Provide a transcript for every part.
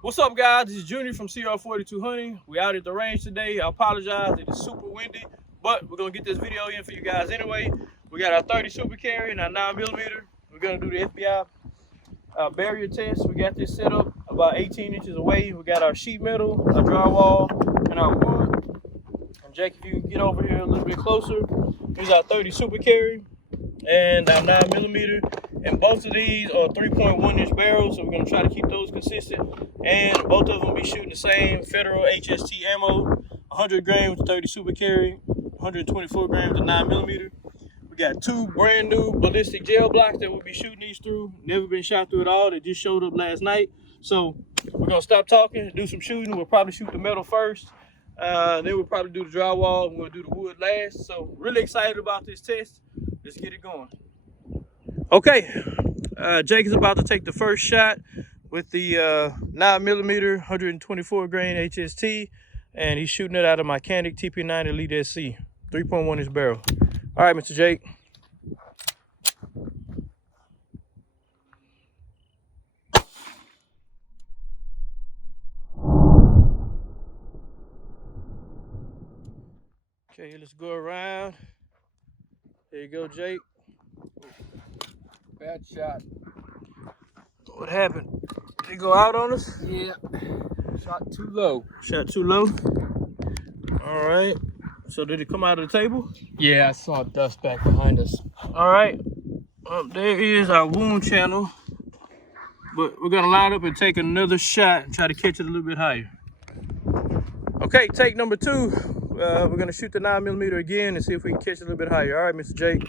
What's up, guys? This is Junior from CR42 Hunting. We out at the range today. I apologize, it is super windy, but we're gonna get this video in for you guys anyway. We got our 30 Super Carry and our 9mm. We're gonna do the FBI barrier test. We got this set up about 18 inches away. We got our sheet metal, our drywall, and our wood. And Jake, if you can get over here a little bit closer, here's our 30 Super Carry and our 9mm. And both of these are 3.1 inch barrels, so we're gonna try to keep those consistent. And both of them be shooting the same Federal HST ammo, 100 grain with the 30 Super Carry, 124 grain with the 9mm. We got two brand new ballistic gel blocks that we'll be shooting these through. Never been shot through at all. They just showed up last night. So we're gonna stop talking, do some shooting. We'll probably shoot the metal first. Then we'll probably do the drywall, and we'll do the wood last. So really excited about this test. Let's get it going. Okay, Jake is about to take the first shot with the 9mm 124 grain HST, and he's shooting it out of my Canik TP9 Elite SC, 3.1 inch barrel. All right, Mr. Jake. Okay, let's go around. There you go, Jake. Bad shot. What happened? Did it go out on us? Yeah. Shot too low. Shot too low? All right. So did it come out of the table? Yeah, I saw dust back behind us. All right. There is our wound channel. But we're going to line up and take another shot and try to catch it a little bit higher. Okay, take number two. We're going to shoot the 9mm again and see if we can catch it a little bit higher. All right, Mr. Jake.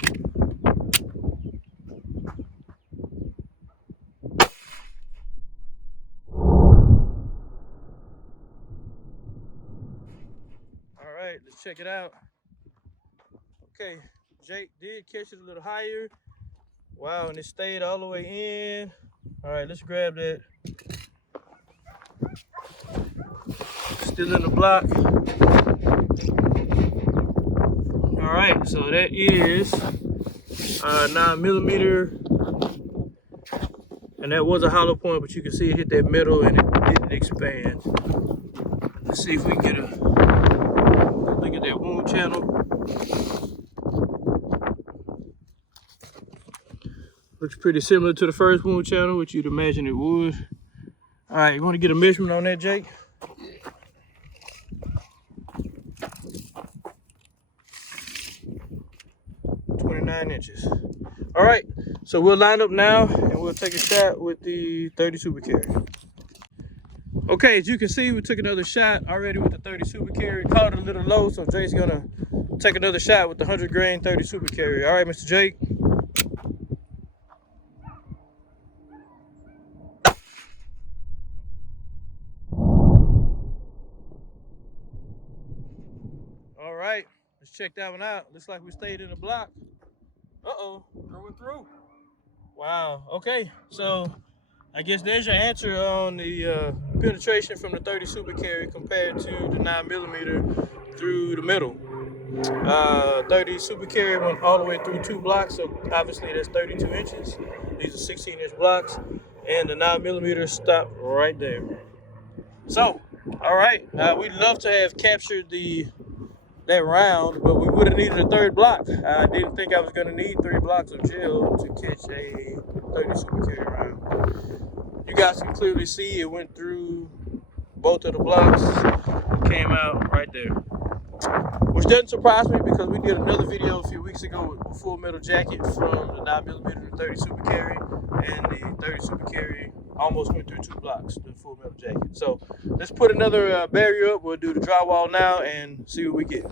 Let's check it out. Okay, Jake did catch it a little higher. Wow, and it stayed all the way in. All right, let's grab that. Still in the block. All right, so that is 9mm, and that was a hollow point, but you can see it hit that metal and it didn't expand. Let's see if we can get a look at that wound channel. Looks pretty similar to the first wound channel, which you'd imagine it would. All right, you want to get a measurement on that, Jake? Yeah. 29 inches. All right, so we'll line up now and we'll take a shot with the 30 Super Carry. Okay, as you can see, we took another shot already with the 30 Super Carry. Caught it a little low, so Jake's gonna take another shot with the 100 grain 30 Super Carry. All right, Mr. Jake. All right, let's check that one out. Looks like we stayed in the block. Uh-oh, going through. Wow, okay, so I guess there's your answer on the penetration from the 30 Super Carry compared to the 9mm through the middle. 30 Super Carry went all the way through 2 blocks, so obviously that's 32 inches. These are 16-inch blocks, and the 9mm stopped right there. So, all right, we'd love to have captured that round, but we would have needed a third block. I didn't think I was going to need 3 blocks of gel to catch a 30 Super Carry round. You guys can clearly see it went through both of the blocks, came out right there. Which doesn't surprise me because we did another video a few weeks ago with a full metal jacket from the 9mm to 30 Super Carry, and the 30 Super Carry almost went through 2 blocks, the full metal jacket. So let's put another barrier up. We'll do the drywall now and see what we get.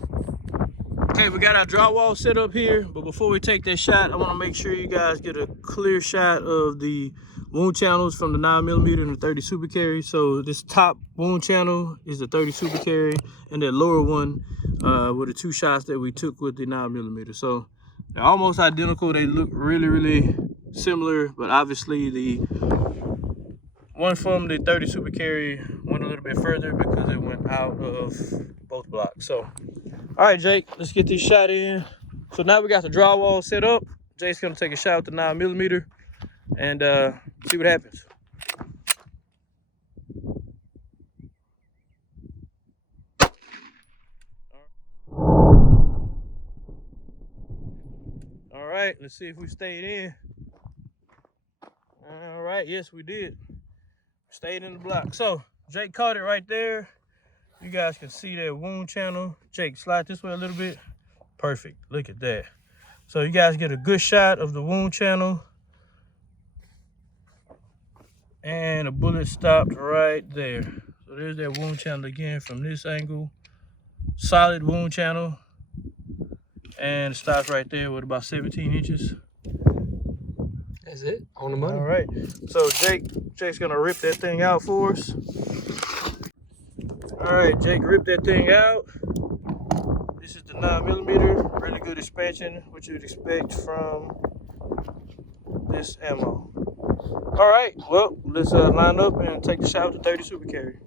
Okay, we got our drywall set up here, but before we take that shot, I want to make sure you guys get a clear shot of the wound channels from the 9mm and the 30 Super Carry. So this top wound channel is the 30 Super Carry, and that lower one were the 2 shots that we took with the 9mm. So they're almost identical. They look really, really similar, but obviously the one from the 30 Super Carry went a little bit further because it went out of both blocks. So, all right, Jake, let's get this shot in. So now we got the drywall set up. Jake's gonna take a shot with the 9mm and see what happens. let's see if we stayed in. All right, yes, we did. Stayed in the block. So Jake caught it right there. You guys can see that wound channel. Jake, slide this way a little bit. Perfect. Look at that. So you guys get a good shot of the wound channel. And the bullet stopped right there. So there's that wound channel again from this angle. Solid wound channel. And it stops right there with about 17 inches. That's it, on the money. All right. So Jake's gonna rip that thing out for us. All right, Jake ripped that thing out. This is the 9mm, really good expansion, what you'd expect from this ammo. All right, well, let's line up and take the shot with the 30 Super Carry.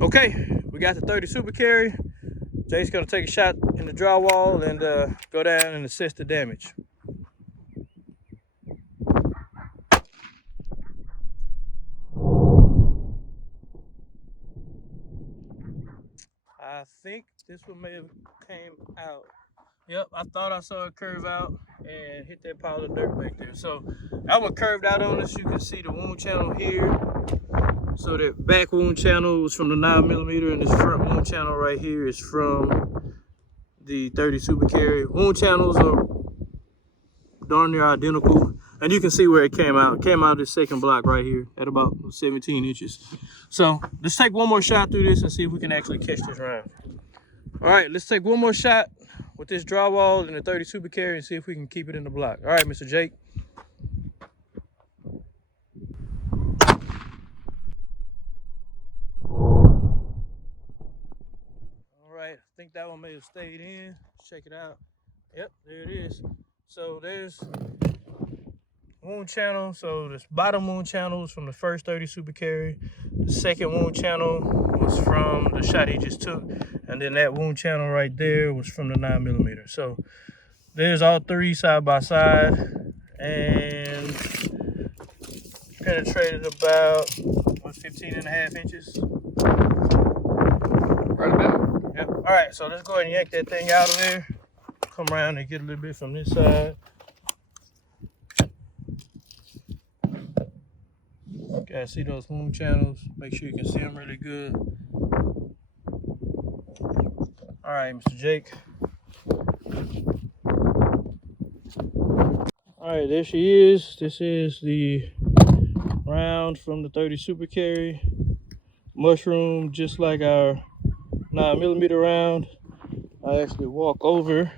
Okay, we got the 30 Super Carry. Jake's gonna take a shot in the drywall and go down and assess the damage. I think this one may have came out. Yep, I thought I saw it curve out and hit that pile of dirt back there. So that one curved out on us. You can see the wound channel here. So that back wound channel was from the 9mm, and this front wound channel right here is from the 30 Super Carry. Wound channels are darn near identical. And you can see where it came out. It came out this second block right here at about 17 inches. So let's take one more shot through this and see if we can actually catch this round. All right, let's take one more shot with this drywall and the 30 Super Carry and see if we can keep it in the block. All right, Mr. Jake. All right, I think that one may have stayed in. Let's check it out. Yep, there it is. So there's wound channel. So this bottom wound channel is from the first 30 Super Carry. The second wound channel was from the shot he just took. And then that wound channel right there was from the 9mm. So there's all three side by side. And penetrated about, 15.5 inches? Right about. Yep. All right, so let's go ahead and yank that thing out of there. Come around and get a little bit from this side. Guys, see those wound channels? Make sure you can see them really good. All right, Mr. Jake. All right, there she is. This is the round from the 30 Super Carry. Mushroom, just like our 9mm round. I actually walk over,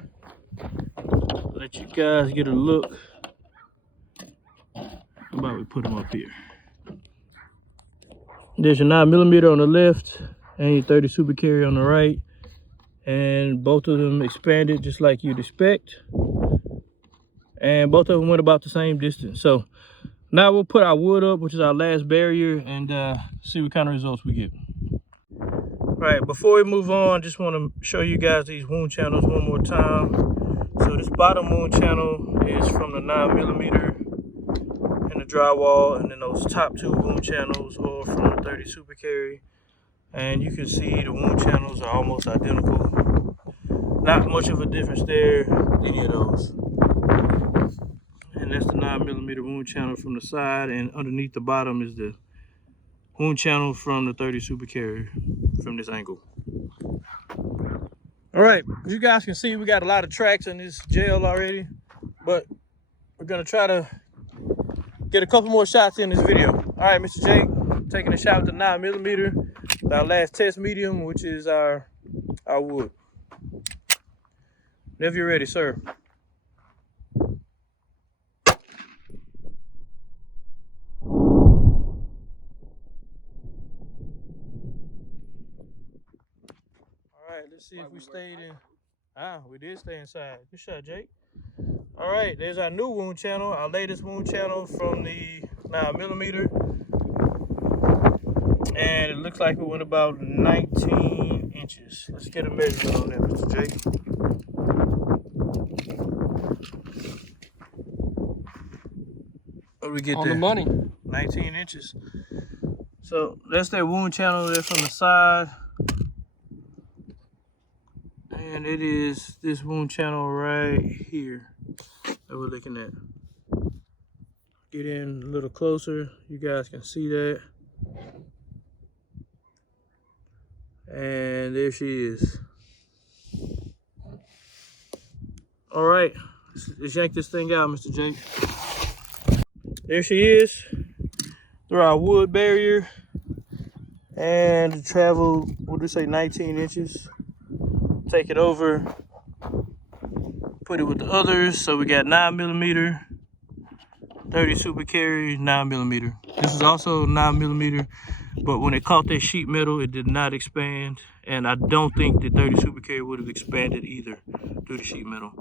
let you guys get a look. How about we put them up here? There's your 9mm on the left and your 30 Super Carry on the right. And both of them expanded just like you'd expect. And both of them went about the same distance. So now we'll put our wood up, which is our last barrier, and see what kind of results we get. All right, before we move on, just want to show you guys these wound channels one more time. So this bottom wound channel is from the 9mm in the drywall, and then those top two wound channels are from the 30 Super Carry. And you can see the wound channels are almost identical. Not much of a difference there with any of those. And that's the 9mm wound channel from the side, and underneath the bottom is the wound channel from the 30 Super Carry from this angle. All right, as you guys can see, we got a lot of tracks in this gel already, but we're gonna try to get a couple more shots in this video. All right, Mr. Jake, taking a shot with the 9mm, with our last test medium, which is our wood. Whenever you're ready, sir. Let's see if we stayed in. We did stay inside. Good shot, Jake. All right, there's our new wound channel, our latest wound channel from the 9mm. And it looks like we went about 19 inches. Let's get a measurement on that, Mr. Jake. What do we get on there? The money. 19 inches. So that's that wound channel there from the side. And it is this wound channel right here. that we're looking at. Get in a little closer, you guys can see that. And there she is. All right, let's yank this thing out, Mr. Jake. There she is, through our wood barrier. And to travel, what do we say, 19 inches. Take it over, put it with the others. So we got 9mm, 30 Super Carry, 9mm. This is also 9mm, but when it caught that sheet metal, it did not expand. And I don't think the 30 Super Carry would have expanded either through the sheet metal.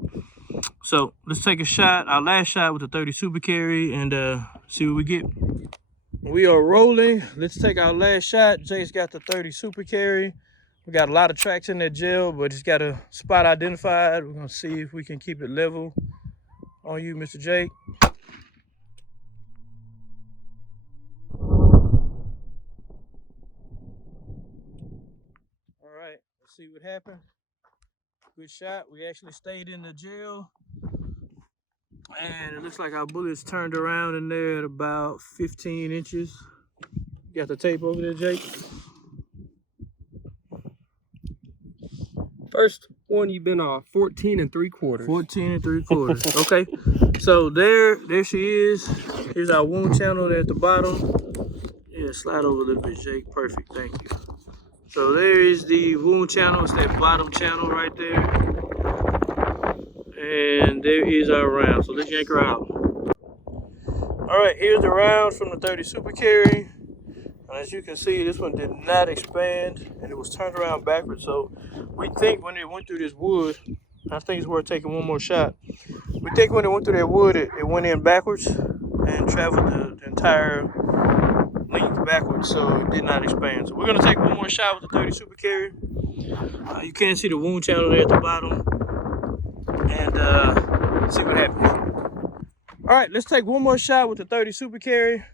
So let's take a shot, our last shot with the 30 Super Carry, and see what we get. We are rolling. Let's take our last shot. Jake's got the 30 Super Carry. We got a lot of tracks in that gel, but it's got a spot identified. We're gonna see if we can keep it level on you, Mr. Jake. All right, let's see what happened. Good shot. We actually stayed in the gel. And it looks like our bullets turned around in there at about 15 inches. You got the tape over there, Jake? First one you've been off, 14 3/4. 14 3/4. Okay. So there she is. Here's our wound channel there at the bottom. Yeah, slide over a little bit, Jake. Perfect. Thank you. So there is the wound channel. It's that bottom channel right there. And there is our round. So let's yank her out. All right, here's the round from the 30 Super Carry. And as you can see, this one did not expand, and it was turned around backwards. So we think when it went through this wood, I think it's worth taking one more shot. We think when it went through that wood, it went in backwards and traveled the entire length backwards, so it did not expand. So we're gonna take one more shot with the 30 Super Carry. You can see the wound channel there at the bottom, and see what happens. All right, let's take one more shot with the 30 Super Carry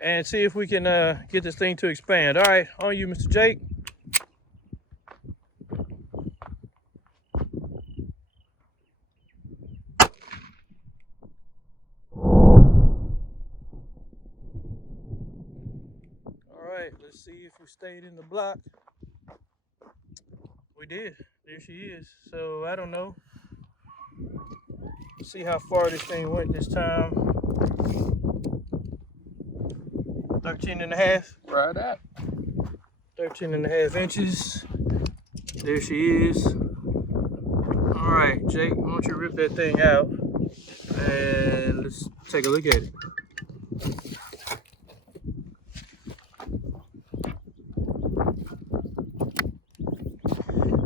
and see if we can get this thing to expand. All right, on you, Mr. Jake. All right, let's see if we stayed in the block. We did. There she is. So I don't know. See how far this thing went this time. 13.5. Right at 13.5 inches. There she is. All right, Jake, why don't you rip that thing out and let's take a look at it.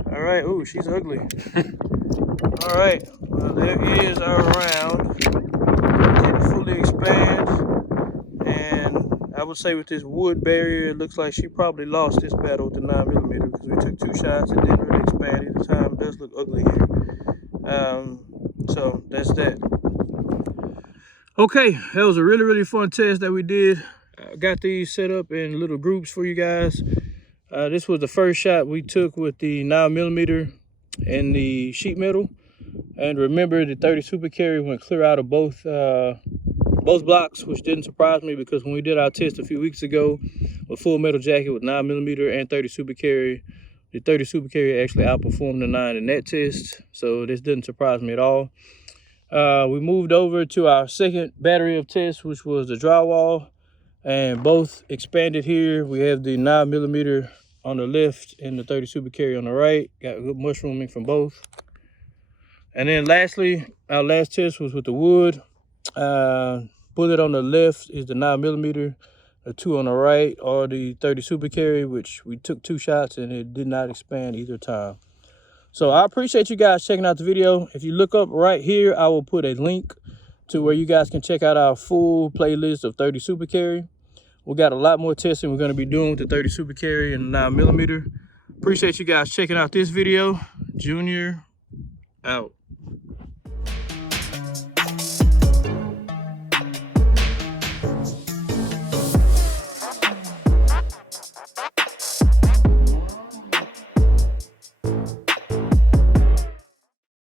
All right, ooh, she's ugly. All right, well, there is our round. Didn't fully expand, and I would say with this wood barrier, it looks like she probably lost this battle with the 9mm because we took 2 shots. It didn't really expand either time. It does look ugly here. So that's that. Okay, that was a really, really fun test that we did. Got these set up in little groups for you guys. This was the first shot we took with the 9mm and the sheet metal. And remember, the 30 Super Carry went clear out of both blocks, which didn't surprise me because when we did our test a few weeks ago with full metal jacket with 9mm and 30 Super Carry, the 30 Super Carry actually outperformed the 9 in that test. So this didn't surprise me at all. We moved over to our second battery of tests, which was the drywall, and both expanded here. We have the 9mm on the left and the 30 Super Carry on the right. Got good mushrooming from both. And then lastly, our last test was with the wood. Bullet on the left is the 9mm. The 2 on the right are the 30 Super Carry, which we took 2 shots and it did not expand either time. So I appreciate you guys checking out the video. If you look up right here, I will put a link to where you guys can check out our full playlist of 30 Super Carry. We got a lot more testing we're going to be doing with the 30 Super Carry and 9mm. Appreciate you guys checking out this video. Junior out.